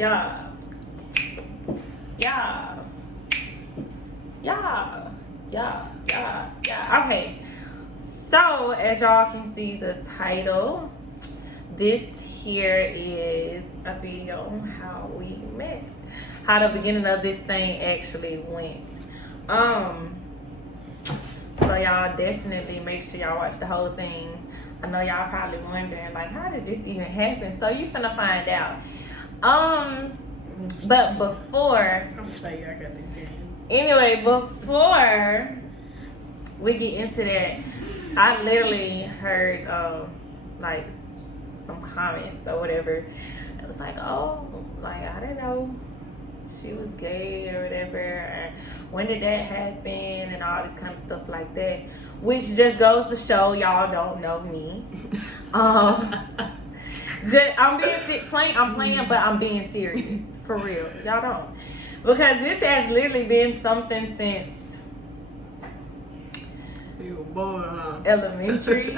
Yeah. Yeah. Yeah. Yeah. Yeah. Yeah. Okay. So, as y'all can see the title, this here is a video on how we met. How the beginning of this thing actually went. So y'all definitely make sure y'all watch the whole thing. I know y'all probably wondering, like, how did this even happen? So you finna find out. But before, anyway, before we get into that, I literally heard like some comments or whatever. It was like, oh, like I didn't know she was gay or whatever, and when did that happen, and all this kind of stuff like that, which just goes to show y'all don't know me. I'm playing, but I'm being serious for real. Y'all don't, because this has literally been something since you were born, huh? Elementary.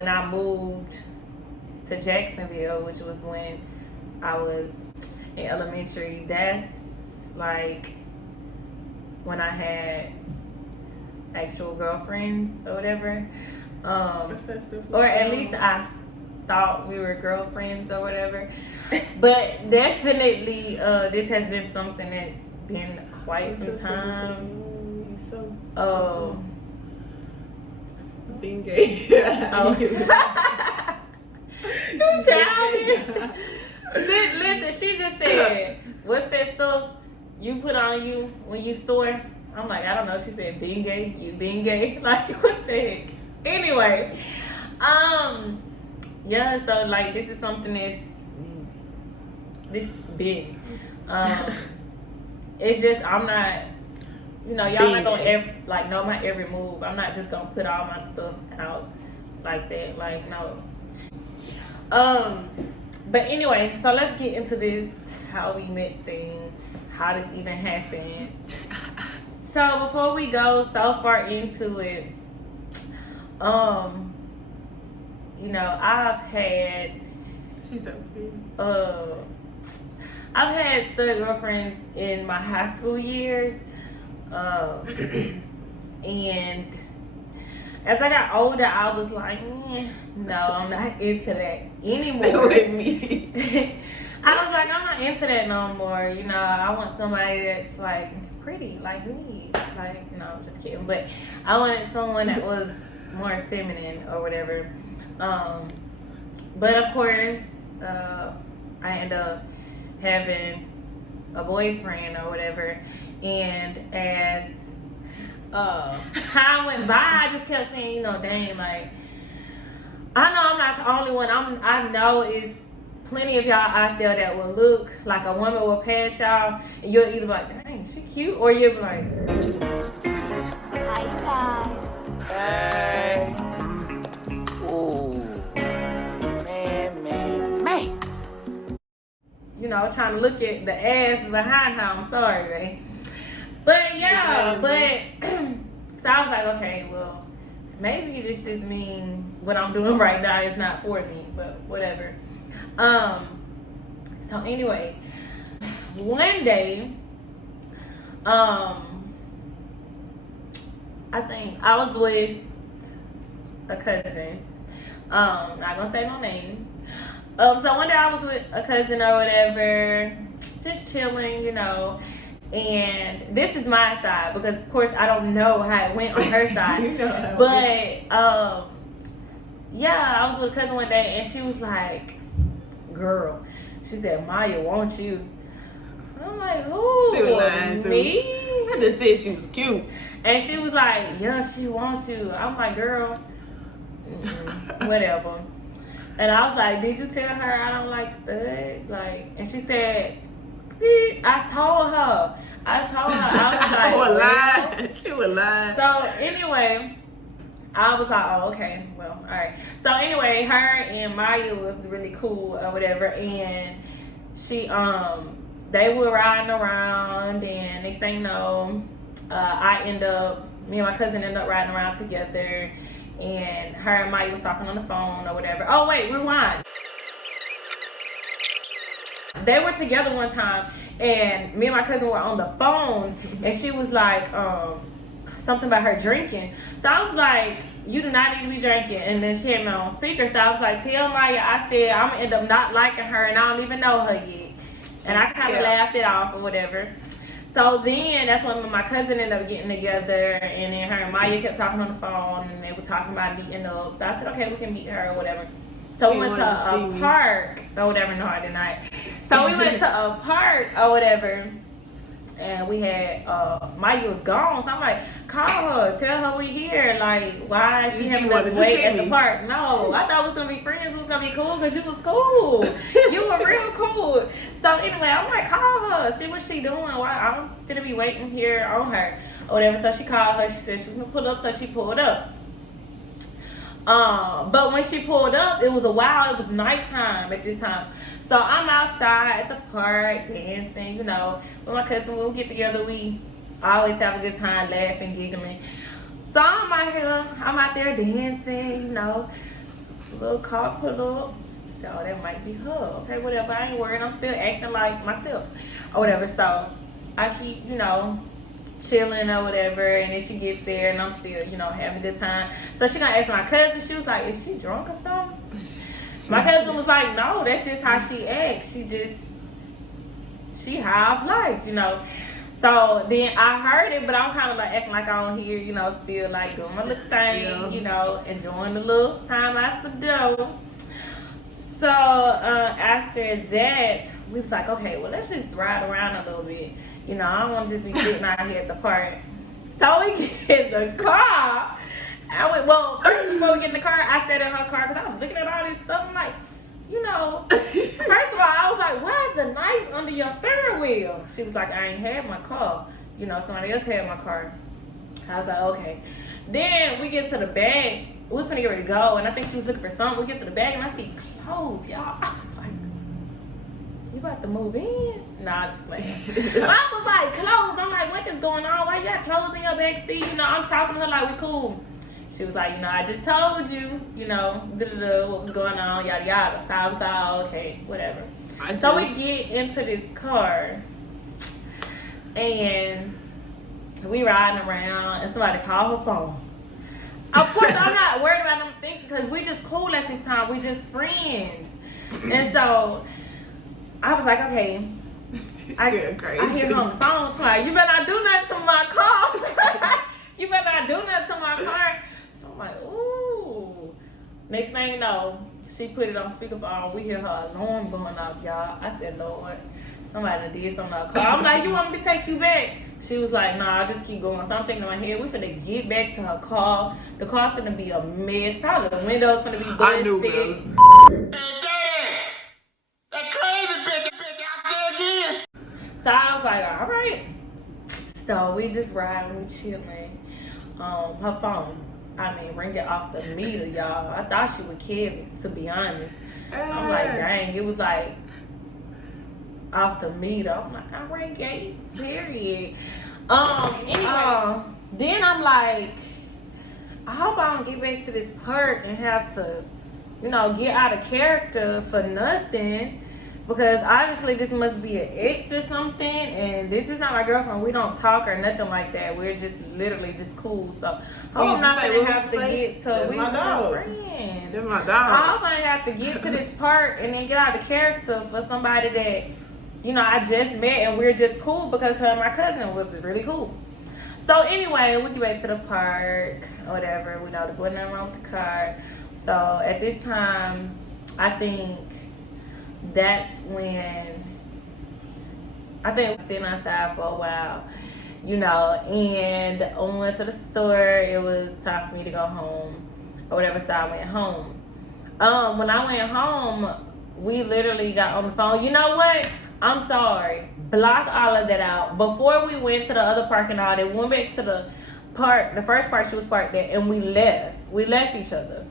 When I moved to Jacksonville, which was when I was in elementary, that's like when I had actual girlfriends or whatever. What's that stuff? Or at least I thought we were girlfriends or whatever. But definitely, this has been something that's been quite some time. Being gay. You childish. Listen, she just said, what's that stuff you put on you when you sore? I'm like, I don't know. She said, being gay. You being gay? Like, what the heck? Anyway, yeah, so like this is something this big. It's just I'm not, y'all not gonna know my every move. I'm not just gonna put all my stuff out like that. Like, no. But anyway, so let's get into this how we met thing, how this even happened. So before we go so far into it, I've had she's so pretty. I've had stud girlfriends in my high school years, and as I got older, I was like, no, I'm not into that anymore. With me. I was like, I'm not into that no more. I want somebody that's like pretty like me. Like, just kidding. But I wanted someone that was more feminine or whatever. But of course, I ended up having a boyfriend or whatever. And as time went by, I just kept saying, dang, like, I know I'm not the only one. I know it's plenty of y'all out there that will look like a woman will pass y'all, and you'll either be like, dang, she cute, or you'll be like, hi, you guys. Hey. Ooh. Man. Trying to look at the ass behind her. I'm sorry, man. But yeah, so I was like, okay, well, maybe this just means what I'm doing right now is not for me, but whatever. So anyway, one day, I think I was with a cousin. Not gonna say no names. So one day I was with a cousin or whatever, just chilling, and this is my side because of course I don't know how it went on her side. But yeah, I was with a cousin one day and she was like, girl, she said, Maya, won't you? So I'm like, who? She was lying to me? I just said she was cute. And she was like, yeah, she wants you. I'm like, girl, whatever. And I was like, did you tell her I don't like studs? Like, and she said, I told her. I was like, She was lying. So anyway, I was like, oh, okay, well, all right. So anyway, her and Maya was really cool or whatever, and she, they were riding around, and next thing you know, me and my cousin ended up riding around together, and her and Maya was talking on the phone or whatever. Oh wait, rewind. They were together one time, and me and my cousin were on the phone, and she was like, something about her drinking. So I was like, you do not need to be drinking. And then she had me on speaker. So I was like, tell Maya, I said, I'm going to end up not liking her, and I don't even know her yet. And I kind of laughed it off or whatever. So then that's when my cousin ended up getting together, and then her and Maya kept talking on the phone, and they were talking about meeting up. So I said, okay, we can meet her or whatever. So we went to a park or whatever. No, I did not. So we went to a park or whatever, and we had Maya was gone. So I'm like, call her, tell her we here. Like, why is she having us wait at the park? No, I thought we was gonna be friends. We was gonna be cool because you was cool. You were real cool. So anyway, I'm like, call her, see what she doing. Why I'm gonna be waiting here on her or whatever. So she called her. She said she was gonna pull up. So she pulled up. But when she pulled up, it was a while. It was nighttime at this time. So I'm outside at the park dancing, you know. With my cousin, when we get together, we always have a good time, laughing, giggling. So I'm out there dancing, you know. A little car pull up. So that might be her. Okay, whatever. I ain't worried. I'm still acting like myself or whatever. So I keep, you know, chilling or whatever, and then she gets there and I'm still, you know, having a good time. So she gonna ask my cousin, she was like, is she drunk or something? My cousin was like, no, that's just how she acts. She high off life, you know. So then I heard it, but I'm kind of like acting like I don't hear, you know, still like doing my little thing, you know, enjoying the little time out the door. So after that, we was like, okay, well, let's just ride around a little bit. You know, I don't want to just be sitting out here at the park. So we get in the car. First before we get in the car, I sat in her car because I was looking at all this stuff. I'm like, you know, first of all, I was like, why is a knife under your steering wheel? She was like, I ain't had my car. You know, somebody else had my car. I was like, okay. Then we get to the bag. We was trying to get ready to go, and I think she was looking for something. We get to the bag, and I see clothes, y'all. I was like, you about to move in? Nah, just playing. I was like, clothes. I'm like, what is going on? Why you got clothes in your back seat? You know, I'm talking to her like, we cool. She was like, you know, I just told you, you know, what was going on, yada yada. So I was like, okay, whatever. So we get into this car, and we riding around, and somebody called her phone. Of course, I'm not worried about them thinking, because we just cool at this time. We just friends. And so I was like, okay. I hear her on the phone twice. You better not do nothing to my car. You better not do nothing to my car. So I'm like, ooh. Next thing you know, she put it on speakerphone. We hear her alarm going off, y'all. I said, Lord, somebody did something to her car. I'm like, you want me to take you back? She was like, nah, I'll just keep going. So I'm thinking in my head, we finna get back to her car. The car finna be a mess. Probably the windows finna be busted. I knew, man. That crazy bitch out there again. So I was like, all right. So we just riding, we chilling. Her phone, ring it off the meter, y'all. I thought she was Kevin, to be honest. I'm like, dang, it was like off the meter. I'm like, I rang Gates, period. Anyway, then I'm like, I hope I don't get back to this park and have to, you know, get out of character for nothing. Because obviously this must be an ex or something, and this is not my girlfriend. We don't talk or nothing like that. We're just literally just cool. So I hope I'm not gonna have to get to. We were just friends. That's my dog. I hope I have to get to this part and then get out of character for somebody that, you know, I just met and we're just cool because her and my cousin was really cool. So anyway, we get back to the park or whatever. We noticed wasn't nothing wrong with the car. So at this time, I think that's when we were sitting outside for a while, you know, and when we went to the store, it was time for me to go home or whatever, so I went home. When I went home, we literally got on the phone. You know what? I'm sorry. Block all of that out. Before we went to the other parking lot, we went back to the park, the first part she was parked there, and we left. We left each other.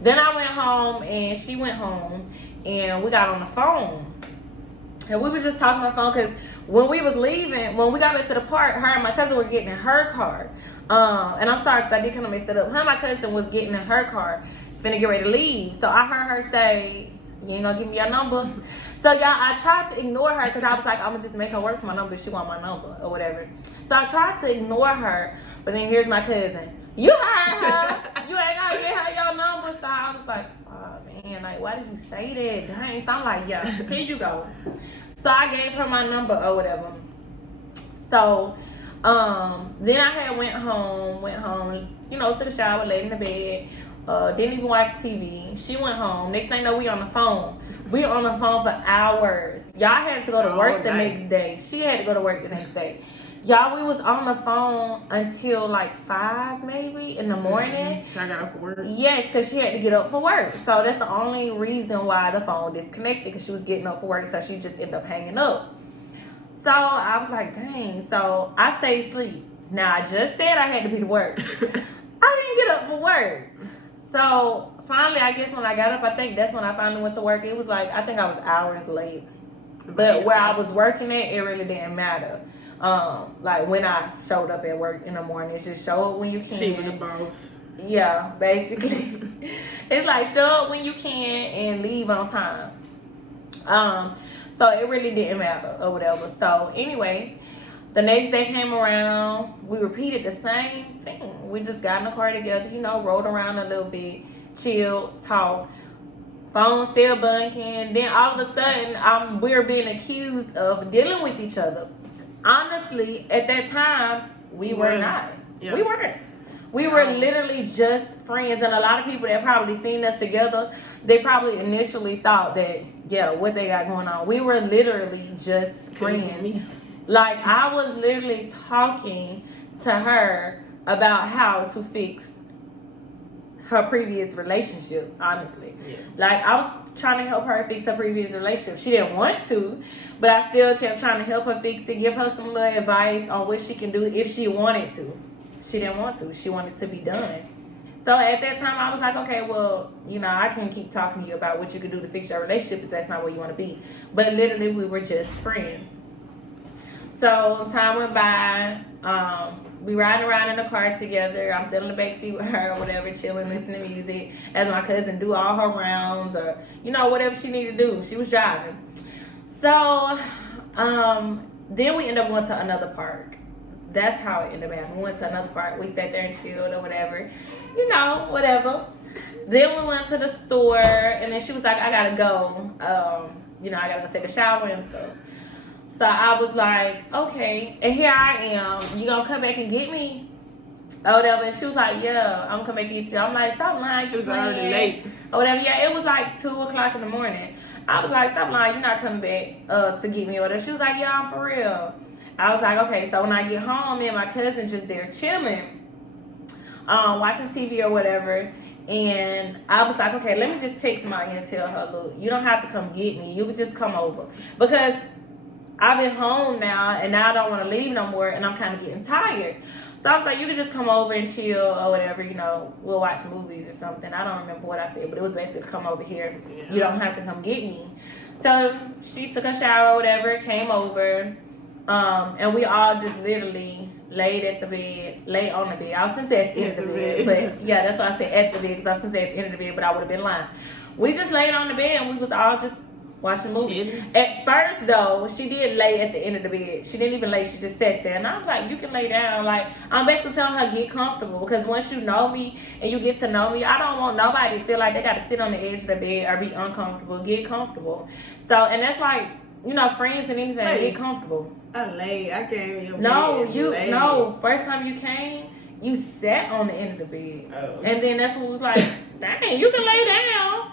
Then I went home, and she went home, and we got on the phone. And we was just talking on the phone, because when we was leaving, when we got back to the park, her and my cousin were getting in her car. And I'm sorry, because I did kind of mess it up. Her and my cousin was getting in her car, finna get ready to leave. So I heard her say, You ain't gonna give me your number. So y'all, I tried to ignore her because I was like, I'm gonna just make her work for my number if she want my number or whatever. So I tried to ignore her, but then here's my cousin. You heard her. You ain't gonna get her your number. So I was like, oh man, like why did you say that? Dang. So I'm like, yeah, here you go. So I gave her my number or whatever. So then I had went home, you know, took a shower, laid in the bed, didn't even watch TV. She went home. Next thing you know, we on the phone. We on the phone for hours. Y'all had to go to work the next day. She had to go to work the next day. Y'all, we was on the phone until like 5 maybe in the morning. So I got up for work. Yes, because she had to get up for work. So that's the only reason why the phone disconnected, because she was getting up for work. So she just ended up hanging up. So I was like, dang. So I stayed asleep. Now I just said I had to be to work. I didn't get up for work. So finally, I guess when I got up, I think that's when I finally went to work. It was like, I think I was hours late. But where I was working at, it really didn't matter. Like when I showed up at work in the morning, it's just show up when you can. She was the boss. Yeah, basically. It's like show up when you can and leave on time. So it really didn't matter or whatever. So anyway, the next day came around. We repeated the same thing. We just got in the car together, you know, rode around a little bit, chilled, talked. Phone still bunking. Then all of a sudden, we're being accused of dealing with each other. Honestly, at that time, we were not. Yeah. We weren't. We were literally just friends. And a lot of people that probably seen us together, they probably initially thought that, yeah, what they got going on. We were literally just friends. Like, I was literally talking to her about how to fix her previous relationship, honestly. Yeah. Like, I was trying to help her fix her previous relationship. She didn't want to, but I still kept trying to help her fix it, give her some little advice on what she can do if she wanted to. She didn't want to. She wanted to be done. So at that time, I was like, okay, well, you know, I can keep talking to you about what you could do to fix your relationship if that's not where you want to be. But literally, we were just friends. So time went by. We riding around in the car together. I'm still in the backseat with her or whatever, chilling, listening to music as my cousin do all her rounds or, you know, whatever she needed to do. She was driving. So then we ended up going to another park. That's how it ended up happening. We went to another park. We sat there and chilled or whatever. You know, whatever. Then we went to the store, and then she was like, I gotta go. You know, I gotta go take a shower and stuff. So I was like, okay. And here I am. You gonna come back and get me? Or whatever. And she was like, yeah, I'm gonna come back and get you. I'm like, stop lying. You was already late. Or whatever. Yeah, it was like 2 o'clock in the morning. I was like, stop lying. You're not coming back to get me or whatever. She was like, yeah, I'm for real. I was like, okay. So when I get home, me and my cousin just there chilling, watching TV or whatever. And I was like, okay, let me just text Maya and tell her, look, you don't have to come get me. You could just come over. Because I've been home now, and now I don't want to leave no more, and I'm kind of getting tired. So I was like, you can just come over and chill or whatever, you know, we'll watch movies or something. I don't remember what I said, but it was basically come over here. Yeah. You don't have to come get me. So she took a shower or whatever, came over, and we all just literally laid on the bed. I was going to say at the end of the bed, but yeah, that's why I said at the bed, because I was going to say at the end of the bed, but I would have been lying. We just laid on the bed, and we was all just watching the movie. At first, though, she did lay at the end of the bed. She didn't even lay. She just sat there. And I was like, you can lay down. Like, I'm basically telling her, get comfortable. Because once you know me and you get to know me, I don't want nobody to feel like they got to sit on the edge of the bed or be uncomfortable. Get comfortable. So, and that's like, you know, friends and anything, get comfortable. I laid. I came here. No. First time you came, you sat on the end of the bed. Oh. And then that's when it was like, dang, you can lay down.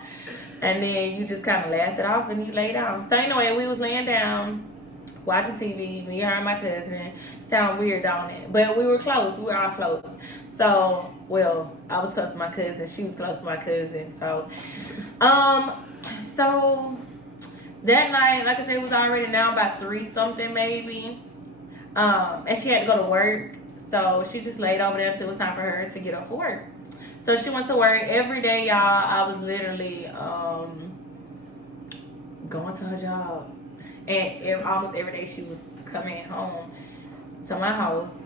And then you just kind of laughed it off and you lay down. So anyway, we was laying down, watching TV. Me, her, and my cousin. Sound weird, don't it? But we were close. We were all close. So, well, I was close to my cousin. She was close to my cousin. So, so that night, like I said, it was already now about 3-something maybe. And she had to go to work. So she just laid over there until it was time for her to get up for work. So she went to work every day, y'all. I was literally going to her job. And almost every day she was coming home to my house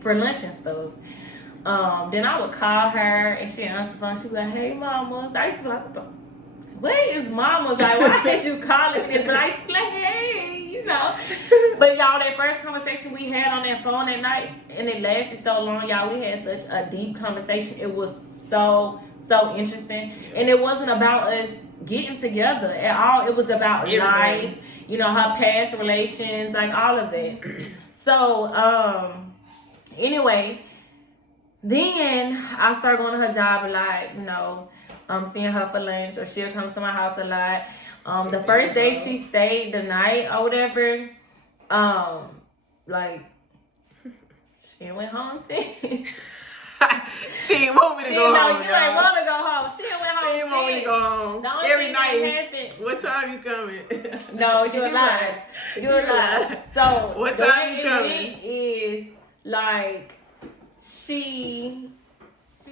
for lunch and stuff. Then I would call her and she'd answer the phone. She'd be like, hey, mama. So I used to be like, what the what is mama's like? Why is you calling me this? But I used to be like, hey, you know. But y'all, that first conversation we had on that phone that night, and it lasted so long, y'all. We had such a deep conversation. It was so interesting, and it wasn't about us getting together at all. It was about life, you know, her past relations, like all of that. So, anyway, then I started going to her job a lot, you know, seeing her for lunch, or she'll come to my house a lot. The first day she stayed the night or whatever, like, she went home sick. She didn't want me to go home. You ain't want to go home. She went home. She didn't want me to go home. Every night. What time you coming? No, you're lying. You're lying. So what time you coming? Is like she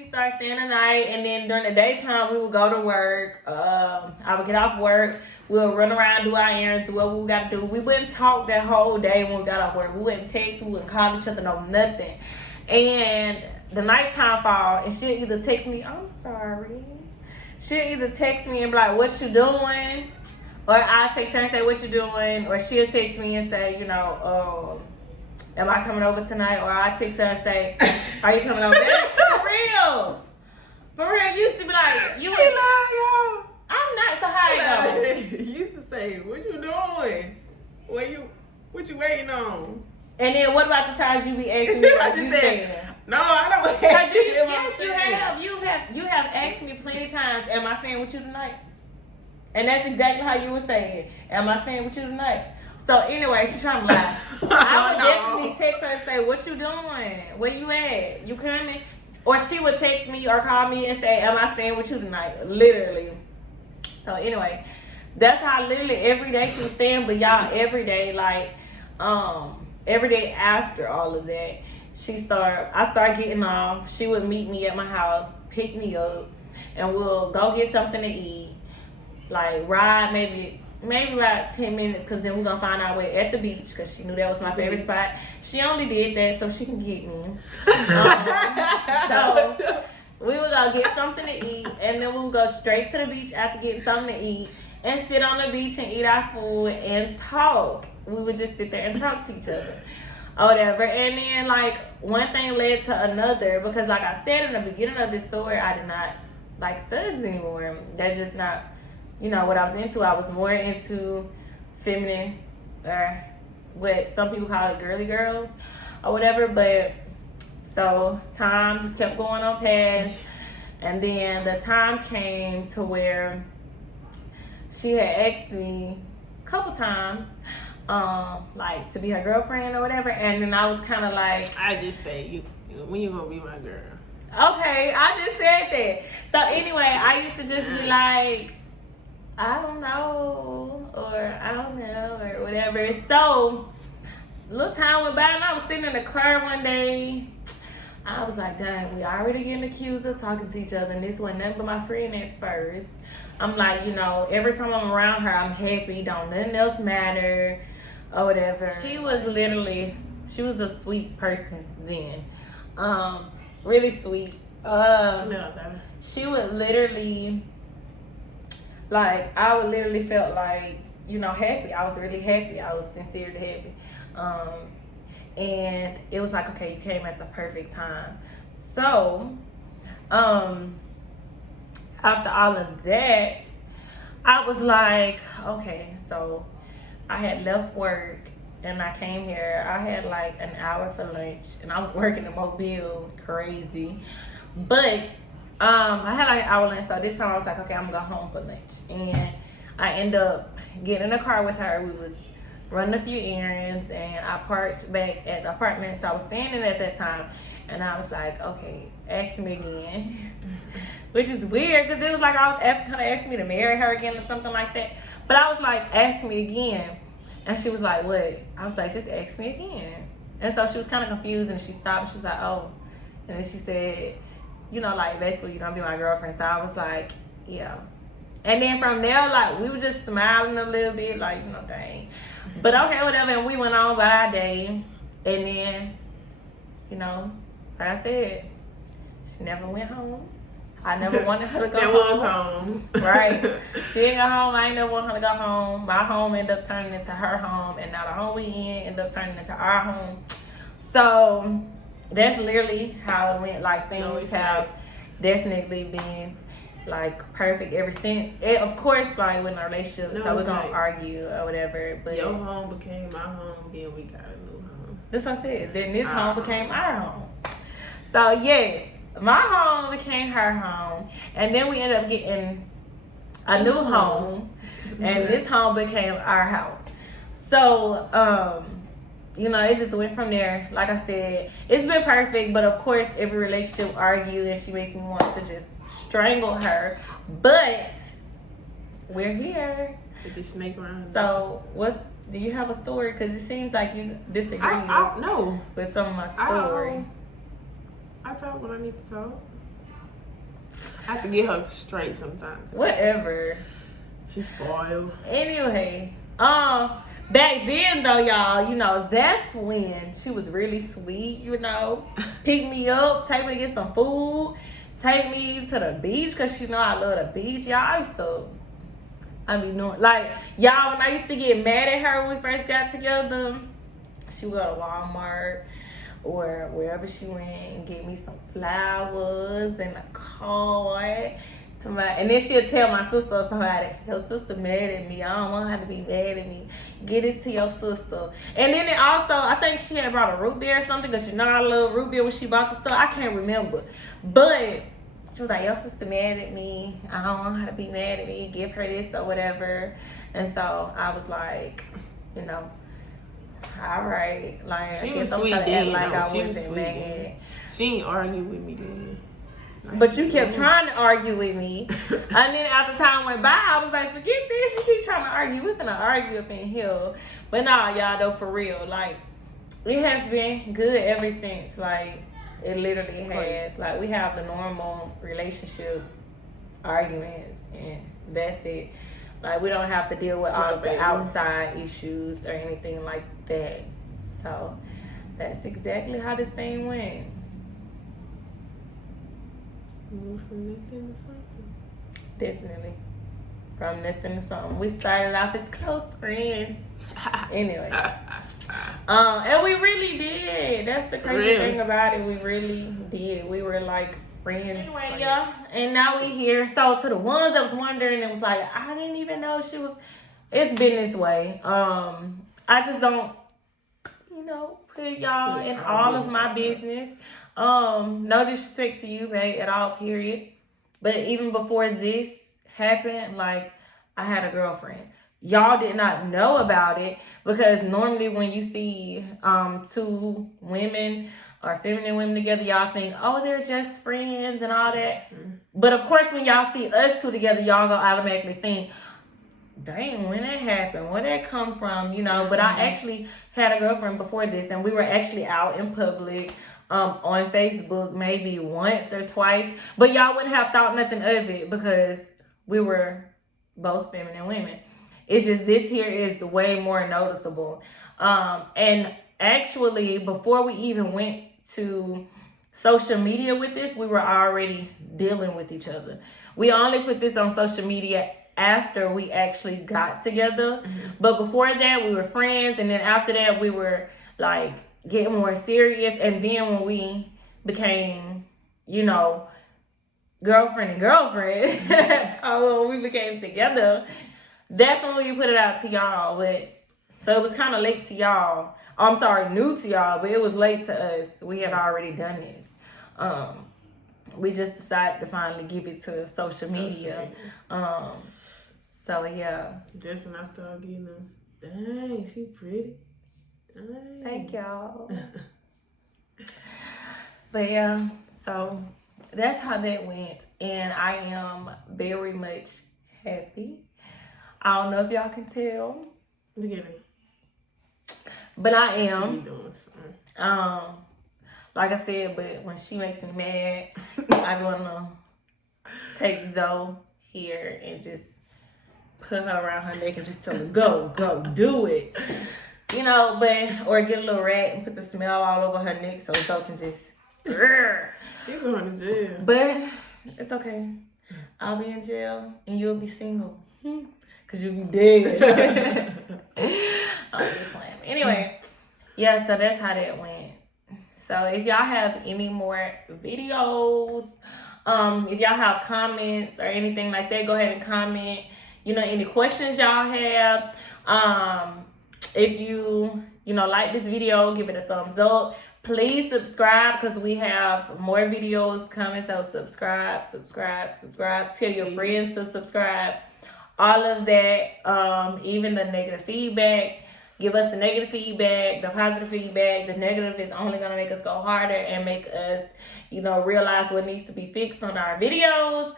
started staying the night, and then during the daytime we would go to work. I would get off work. We'll run around, do our errands, do what we got to do. We wouldn't talk that whole day when we got off work. We wouldn't text. We wouldn't call each other. No, nothing. And the nighttime fall, and she'll either text me, I'm sorry. She'll either text me and be like, what you doing? Or I'll text her and say, what you doing? Or she'll text me and say, you know, am I coming over tonight? Or I'll text her and say, are you coming over? For real. For real. Used to be like, you She lying, y'all. I'm not, so how it go? You used to say, what you doing? What you waiting on? And then what about the times you be asking me what you saying? No, I don't Because ask you. yes, you have asked me plenty of times, am I staying with you tonight? And that's exactly how you were saying, am I staying with you tonight? So anyway, she's trying to lie. I would definitely text her and say, what you doing? Where you at? You coming? Or she would text me or call me and say, am I staying with you tonight? Literally. So anyway, that's how literally every day she was staying. But y'all, every day, like, every day after all of that, I started getting off. She would meet me at my house, pick me up, and we'll go get something to eat. Like, ride maybe about 10 minutes, because then we're going to find our way at the beach, because she knew that was my favorite spot. She only did that so she can get me. So we would go get something to eat, and then we would go straight to the beach after getting something to eat, and sit on the beach and eat our food and talk. We would just sit there and talk to each other or whatever. And then, like, one thing led to another, because like I said in the beginning of this story, I did not like studs anymore. That's just not, you know, what I was into. I was more into feminine, or what some people call it girly girls or whatever. But so time just kept going on past, and then the time came to where she had asked me a couple times, like, to be her girlfriend or whatever, and then I was kind of like, I just say, when you gonna be my girl? Okay, I just said that. So anyway, I used to just be like, I don't know, or I don't know, or whatever. So a little time went by, and I was sitting in the car one day. I was like, dang, we already getting accused of talking to each other, and this wasn't nothing but my friend at first. I'm like, you know, every time I'm around her, I'm happy. Don't nothing else matter or whatever. She was a sweet person then. Really sweet. She would literally, like, I would literally felt like, you know, happy. I was really happy. I was sincerely happy. And it was like, okay, you came at the perfect time. So, after all of that, I was like, okay, so I had left work and I came here. I had like an hour for lunch, and I was working in Mobile, crazy. But I had like an hour lunch, so this time I was like, okay, I'm gonna go home for lunch. And I ended up getting in a car with her. We was running a few errands, and I parked back at the apartment. So I was standing at that time, and I was like, okay, ask me again. Which is weird, because it was like I was kind of asking me to marry her again or something like that. But I was like, ask me again. And she was like, what? I was like, just ask me again. And so she was kind of confused, and she stopped, and she was like, oh. And then she said, you know, like, basically, you're going to be my girlfriend. So I was like, yeah. And then from there, like, we were just smiling a little bit, like, you know, dang. But okay, whatever. And we went on by our day. And then, you know, like I said, she never went home. I never wanted her to go That home. was home. Right. She didn't go home. I ain't never want her to go home. My home ended up turning into her home. And now the home we in ended up turning into our home. So that's literally how it went. Like, things have definitely been like perfect ever since. Of course, like, with a relationship, so we're gonna argue or whatever. But your home became my home, then we got a new home. that's what I said. Then this home became our home. So yes, my home became her home, and then we ended up getting a new home, and this home became our house. So it just went from there. Like I said, it's been perfect, but of course, every relationship argue, and she makes me want to just strangle her. But we're here. With the snake around. So do you have a story? Because it seems like you disagree no. with some of my story. I talk when I need to talk. I have to get her straight sometimes. Whatever. She's spoiled. Anyway, back then though, y'all, that's when she was really sweet, pick me up, take me to get some food, take me to the beach, because I love the beach. I be doing, like, y'all, when I used to get mad at her when we first got together, she would go to Walmart or wherever she went and get me some flowers and a card. And then she'll tell my sister or somebody, your sister mad at me. I don't want her to be mad at me. Get this to your sister. And then I think she had brought a root beer or something, because I love root beer when she bought the stuff. I can't remember. But she was like, your sister mad at me. I don't want her to be mad at me. Give her this or whatever. And so I was like, all right. Like, she I guess was I'm sweet trying to then. act like I She was wasn't sweet mad. then. She ain't argue with me then. But you kept trying to argue with me. And then after time went by, I was like, forget this. You keep trying to argue. We're going to argue up in here. But nah, y'all, though, for real. Like, it has been good ever since. Like, it literally has. Like, we have the normal relationship arguments. And that's it. Like, we don't have to deal with all of the outside issues or anything like that. So, that's exactly how this thing went. Move from nothing to something. Definitely. From nothing to something. We started off as close friends. Anyway. And we really did. That's the crazy thing about it. We really did. We were like friends. Anyway, yeah. And now we here. So to the ones that was wondering, it was like, I didn't even know she was. It's been this way. I just don't, put y'all in all of my business. No disrespect to you, babe, at all, period. But even before this happened, like, I had a girlfriend. Y'all did not know about it, because normally when you see two women or feminine women together, y'all think, oh, they're just friends and all that. Mm-hmm. But of course, when y'all see us two together, y'all gonna automatically think, dang, when that happened, where that come from, But I actually had a girlfriend before this, and we were actually out in public on Facebook maybe once or twice, but y'all wouldn't have thought nothing of it because we were both feminine women. It's just this here is way more noticeable. And actually, before we even went to social media with this, we were already dealing with each other. We only put this on social media after we actually got together. Mm-hmm. But before that, we were friends. And then after that, we were like getting more serious. And then when we became, girlfriend and girlfriend, when we became together, that's when we put it out to y'all. But so it was kind of late to y'all. I'm sorry, new to y'all, but it was late to us. We had already done this. We just decided to finally give it to social media. So yeah. Just when I started getting them, dang, she pretty. Dang. Thank y'all. But yeah, so that's how that went, and I am very much happy. I don't know if y'all can tell. Look at it. But I am. She doing something. Like I said, but when she makes me mad, I'm gonna take Zoe here and just put her around her neck and just tell her, go, do it. Or get a little rat and put the smell all over her neck so Zoe can just. You're going to jail. But It's okay. I'll be in jail and you'll be single. Cause you'll be dead. I'm just playing. Anyway, yeah, so that's how that went. So if y'all have any more videos, if y'all have comments or anything like that, go ahead and comment. You know, any questions y'all have. If you like this video, give it a thumbs up. Please subscribe because we have more videos coming. So subscribe. Tell your friends to subscribe. All of that, even the negative feedback. Give us the negative feedback, the positive feedback. The negative is only going to make us go harder and make us, realize what needs to be fixed on our videos.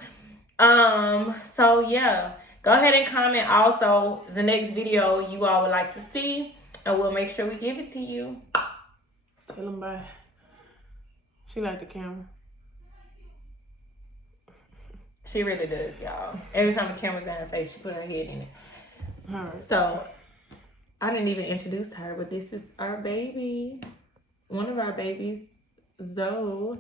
So yeah, go ahead and comment also the next video you all would like to see, and we'll make sure we give it to you. Tell them bye. She like the camera. She really does, y'all. Every time the camera's in her face, she put her head in it. All right. So, I didn't even introduce her, but this is our baby. One of our babies, Zoe.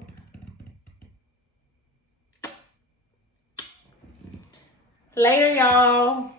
Later, y'all.